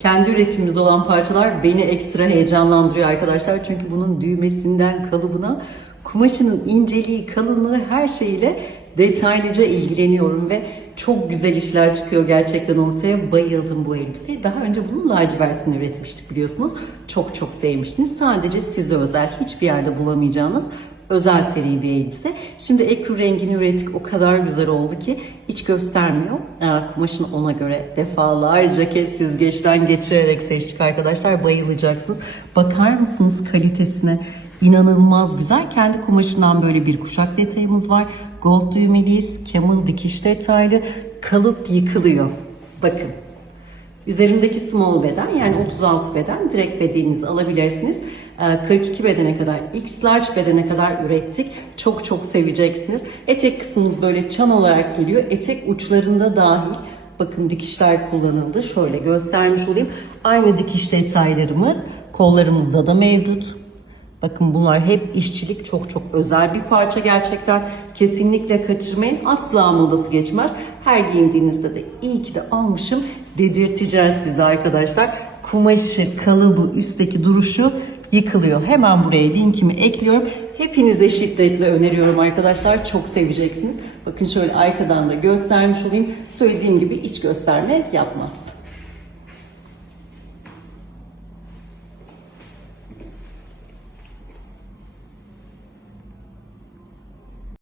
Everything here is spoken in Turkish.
Kendi üretimimiz olan parçalar beni ekstra heyecanlandırıyor arkadaşlar. Çünkü bunun düğmesinden kalıbına, kumaşının inceliği, kalınlığı her şeyiyle detaylıca ilgileniyorum ve çok güzel işler çıkıyor gerçekten ortaya. Bayıldım bu elbiseye. Daha önce bunun lacivertini üretmiştik biliyorsunuz. Çok çok sevmiştiniz. Sadece size özel, hiçbir yerde bulamayacağınız özel seri bir elbise. Şimdi ekru rengini ürettik. O kadar güzel oldu ki hiç göstermiyor. Ee, Kumaşını ona göre defalarca kez süzgeçten geçirerek seçtik arkadaşlar. Bayılacaksınız. Bakar mısınız kalitesine? İnanılmaz güzel. Kendi kumaşından böyle bir kuşak detayımız var. Gold düğmeliyiz. Camel dikiş detaylı. Kalıp yıkılıyor. Bakın. Üzerimdeki small beden yani 36 beden direkt bedeninizi alabilirsiniz. Ee, 42 bedene kadar, X large bedene kadar ürettik. Çok çok seveceksiniz. Etek kısmımız böyle çan olarak geliyor. Etek uçlarında dahil bakın dikişler kullanıldı. Şöyle göstermiş olayım. Aynı dikiş detaylarımız kollarımızda da mevcut. Bakın bunlar hep işçilik çok çok özel bir parça gerçekten. Kesinlikle kaçırmayın. Asla modası geçmez. Her giyindiğinizde de iyi ki de almışım dedirteceğiz size arkadaşlar. Kumaşı, kalıbı, üstteki duruşu yıkılıyor. Hemen buraya linkimi ekliyorum. Hepinize şiddetle öneriyorum arkadaşlar. Çok seveceksiniz. Bakın şöyle arkadan da göstermiş olayım. Söylediğim gibi iç gösterme yapmaz.